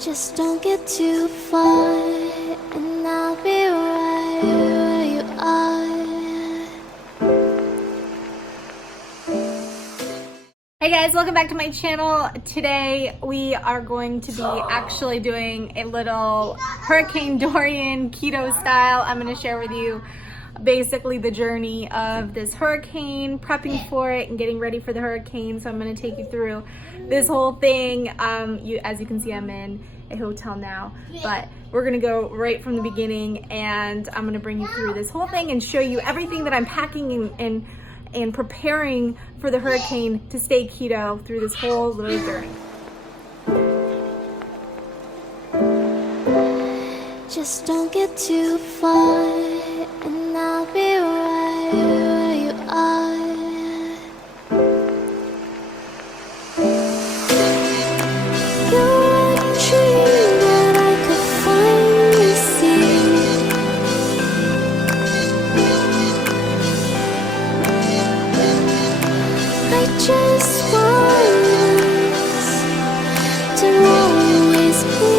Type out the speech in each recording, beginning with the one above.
Just don't get too far, and I'll be right where you are. Hey guys, welcome back to my channel. Today we are going to be actually doing a little Hurricane Dorian keto style. I'm going to share with you basically the journey of this hurricane, prepping for it and getting ready for the hurricane. So I'm going to take you through this whole thing. As you can see, I'm in a hotel now, but we're going to go right from the beginning, and I'm going to bring you through this whole thing and show you everything that I'm packing and preparing for the hurricane to stay keto through this whole little journey. Just don't get too far, and I'll be right where you are. You're a dream that I could finally see. I just want us to always be,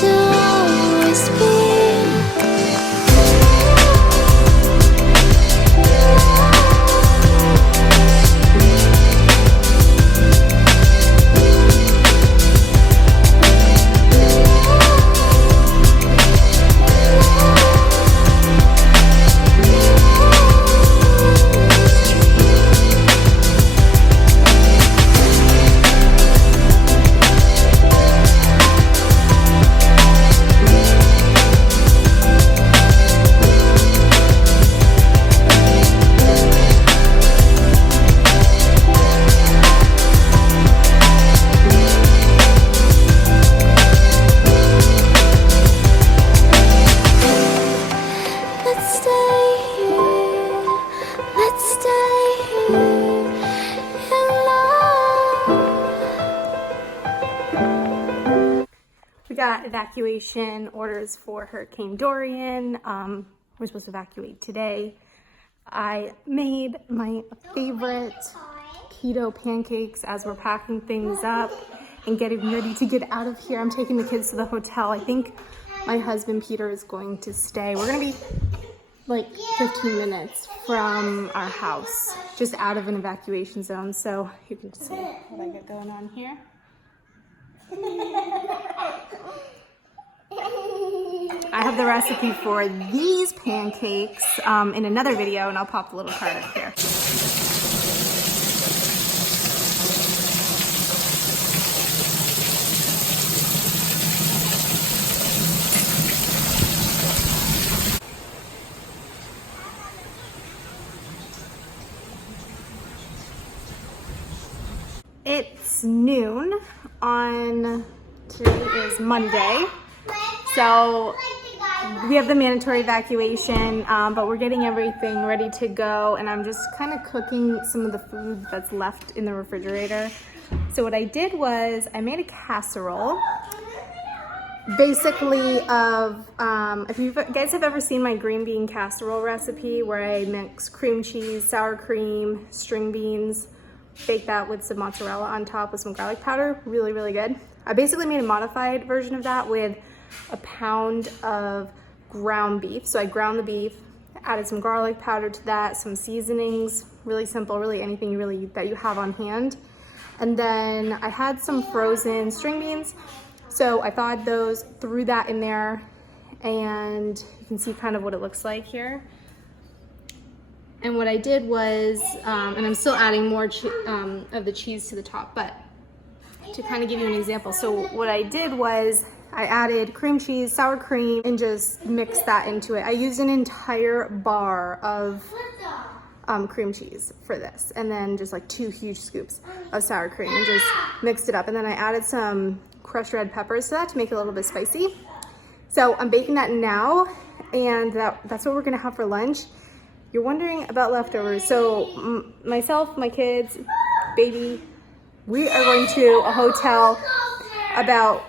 to always be. We got evacuation orders for Hurricane Dorian. We're supposed to evacuate today. I made my favorite keto pancakes as we're packing things up and getting ready to get out of here. I'm taking the kids to the hotel. I think my husband Peter is going to stay. We're gonna be like 15 minutes from our house, just out of an evacuation zone. So you can see what I got going on here. I have the recipe for these pancakes in another video, and I'll pop the little card up here. It's noon on, today is Monday, so we have the mandatory evacuation, but we're getting everything ready to go, and I'm just kind of cooking some of the food that's left in the refrigerator. So what I did was I made a casserole, basically of, if you guys have ever seen my green bean casserole recipe where I mix cream cheese, sour cream, string beans, bake that with some mozzarella on top with some garlic powder. Really, really good. I basically made a modified version of that with a pound of ground beef. So I ground the beef, added some garlic powder to that, some seasonings, really simple, really anything really that you have on hand. And then I had some frozen string beans. So I thawed those, threw that in there, and you can see kind of what it looks like here. And what I did was, and I'm still adding more of the cheese to the top, but to kind of give you an example. So what I did was I added cream cheese, sour cream, and just mixed that into it. I used an entire bar of cream cheese for this, and then just like 2 huge scoops of sour cream, and just mixed it up. And then I added some crushed red peppers to that to make it a little bit spicy. So I'm baking that now, and that's what we're gonna have for lunch. You're wondering about leftovers. So myself, my kids, baby, we are going to a hotel about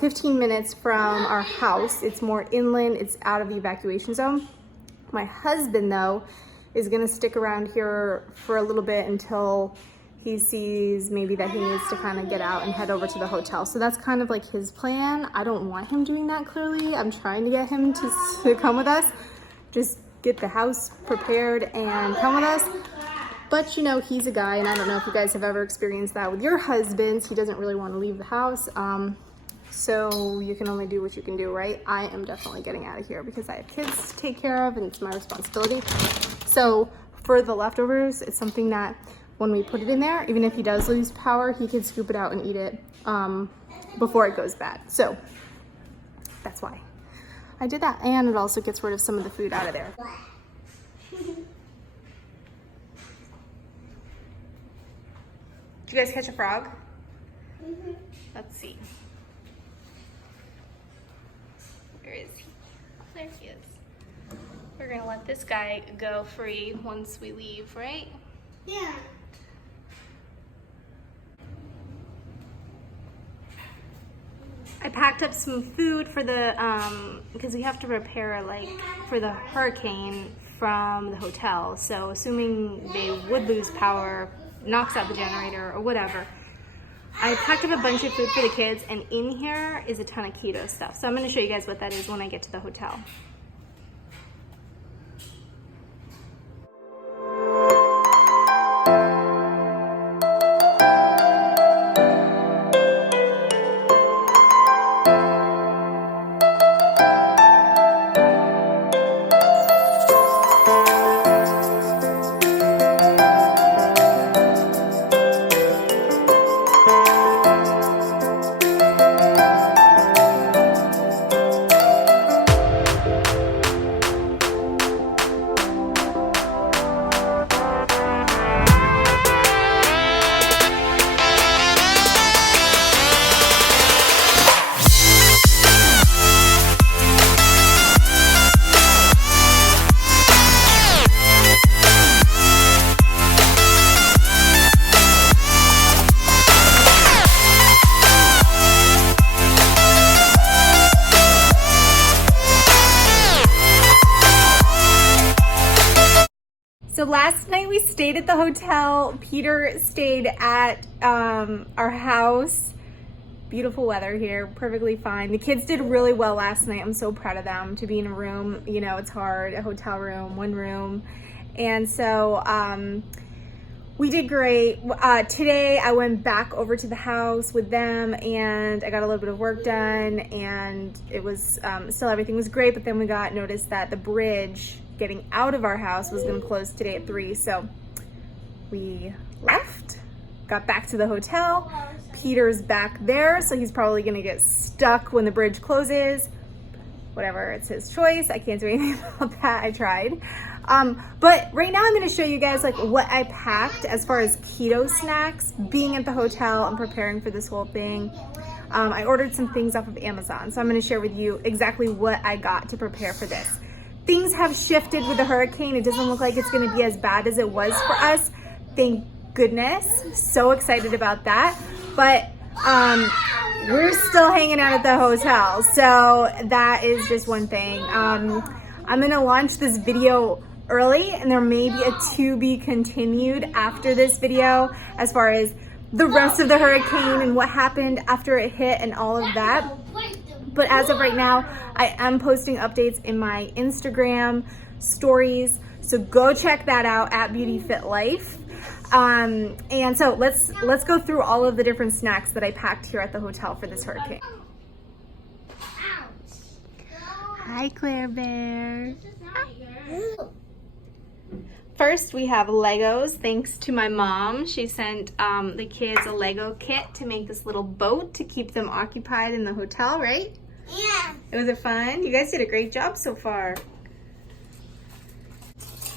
15 minutes from our house. It's more inland, it's out of the evacuation zone. My husband though is gonna stick around here for a little bit until he sees maybe that he needs to kind of get out and head over to the hotel. So that's kind of like his plan. I don't want him doing that, clearly. I'm trying to get him to come with us. Just get the house prepared and come with us. But you know, he's a guy, and I don't know if you guys have ever experienced that with your husbands. He doesn't really want to leave the house. So you can only do what you can do, right? I am definitely getting out of here because I have kids to take care of and it's my responsibility. So for the leftovers, it's something that when we put it in there, even if he does lose power, he can scoop it out and eat it before it goes bad. So that's why I did that. And it also gets rid of some of the food out of there. Did you guys catch a frog? Mm-hmm. Let's see. Where is he? There he is. We're gonna let this guy go free once we leave, right? Yeah. I packed up some food for the, because we have to prepare like for the hurricane from the hotel. So assuming they would lose power, knocks out the generator or whatever, I packed up a bunch of food for the kids, and in here is a ton of keto stuff. So I'm going to show you guys what that is when I get to the hotel. So last night we stayed at the hotel. Peter stayed at our house. Beautiful weather here, perfectly fine. The kids did really well last night. I'm so proud of them to be in a room. You know, it's hard, a hotel room, one room. And so we did great. Today I went back over to the house with them and I got a little bit of work done, and it was still everything was great, but then we got noticed that the bridge getting out of our house was going to close today at 3, so we left, got back to the hotel. Peter's back there, so he's probably going to get stuck when the bridge closes. Whatever, it's his choice. I can't do anything about that. I tried. But right now I'm going to show you guys like what I packed as far as keto snacks. Being at the hotel and preparing for this whole thing, I ordered some things off of Amazon, so I'm going to share with you exactly what I got to prepare for this. Things have shifted with the hurricane. It doesn't look like it's going to be as bad as it was for us. Thank goodness. So excited about that. But we're still hanging out at the hotel. So that is just one thing. I'm going to launch this video early, and there may be a to be continued after this video as far as the rest of the hurricane and what happened after it hit and all of that. But as of right now, I am posting updates in my Instagram stories, so go check that out at Beauty Fit Life. And so let's go through all of the different snacks that I packed here at the hotel for this hurricane. Hi, Claire Bear. First, we have Legos. Thanks to my mom, she sent the kids a Lego kit to make this little boat to keep them occupied in the hotel, right? Yeah. Was it fun? You guys did a great job so far.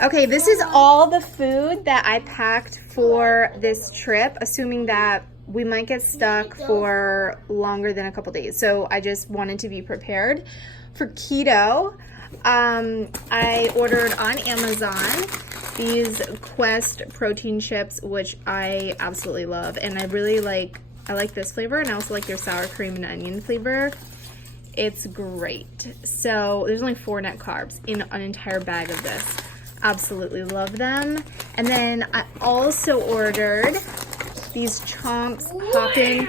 Okay, this is all the food that I packed for this trip, assuming that we might get stuck for longer than a couple days. So I just wanted to be prepared. For keto, I ordered on Amazon these Quest protein chips, which I absolutely love. And I really like this flavor, and I also like their sour cream and onion flavor. It's great. So there's only 4 net carbs in an entire bag of this. Absolutely love them. And then I also ordered these Chomps Hoppin'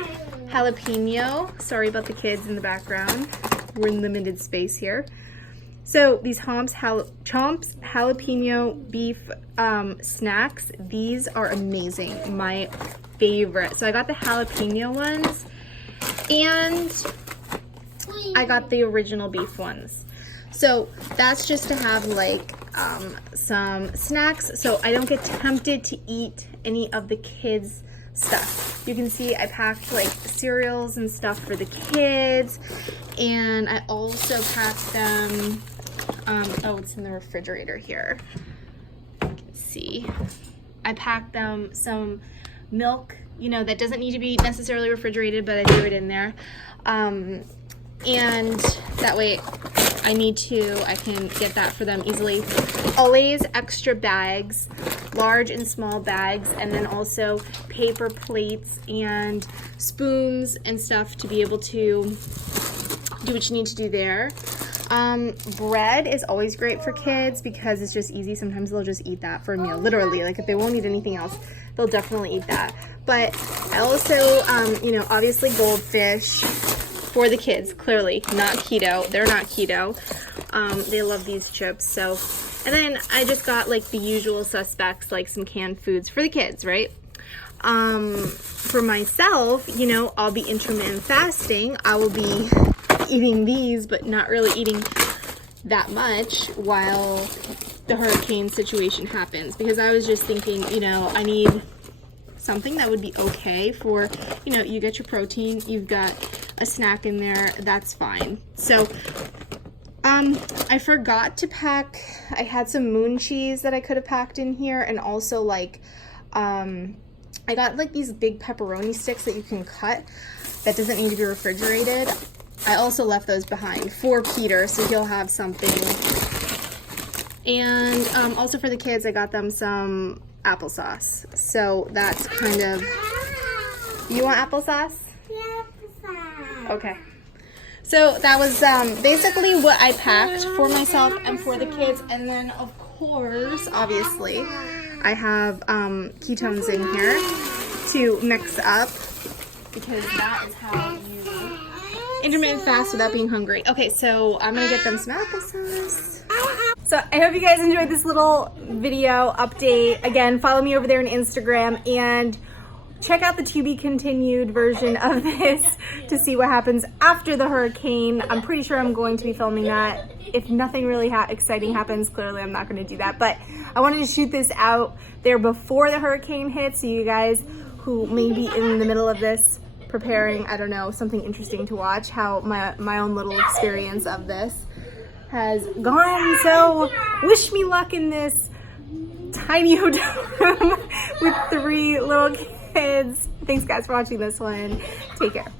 Jalapeno. Sorry about the kids in the background. We're in limited space here. So these Chomps Jalapeno beef snacks, these are amazing. My favorite. So I got the jalapeno ones and I got the original beef ones. So that's just to have like some snacks so I don't get tempted to eat any of the kids' stuff. You can see I packed like cereals and stuff for the kids, and I also packed them, oh, it's in the refrigerator here. You can see. I packed them some milk, you know, that doesn't need to be necessarily refrigerated, but I threw it in there. And that way I can get that for them easily. Always extra bags, large and small bags, and then also paper plates and spoons and stuff to be able to do what you need to do there. Bread is always great for kids because it's just easy. Sometimes they'll just eat that for a meal, literally. Like if they won't eat anything else, they'll definitely eat that. But I also, you know, obviously goldfish for the kids, clearly not keto. They're not keto. They love these chips. So, and then I just got like the usual suspects, like some canned foods for the kids, right? For myself, you know, I'll be intermittent fasting. I will be eating these, but not really eating that much while the hurricane situation happens, because I was just thinking, you know, I need something that would be okay for, you know, you get your protein, you've got a snack in there, that's fine. So I forgot to pack, I had some moon cheese that I could have packed in here, and also like I got like these big pepperoni sticks that you can cut that doesn't need to be refrigerated. I also left those behind for Peter, so he'll have something. And also for the kids, I got them some applesauce. So that's kind of, you want applesauce? Yeah, applesauce. Okay. So that was basically what I packed for myself and for the kids. And then of course, obviously, I have ketones in here to mix up, because that is how you intermittent fast without being hungry. Okay, so I'm gonna get them some applesauce. So I hope you guys enjoyed this little video update. Again, follow me over there on Instagram and check out the to be continued version of this to see what happens after the hurricane. I'm pretty sure I'm going to be filming that. If nothing really exciting happens, clearly I'm not gonna do that, but I wanted to shoot this out there before the hurricane hits, so you guys who may be in the middle of this preparing, I don't know, something interesting to watch, how my own little experience of this has gone. So wish me luck in this tiny hotel room with 3 little kids. Thanks guys for watching this one. Take care.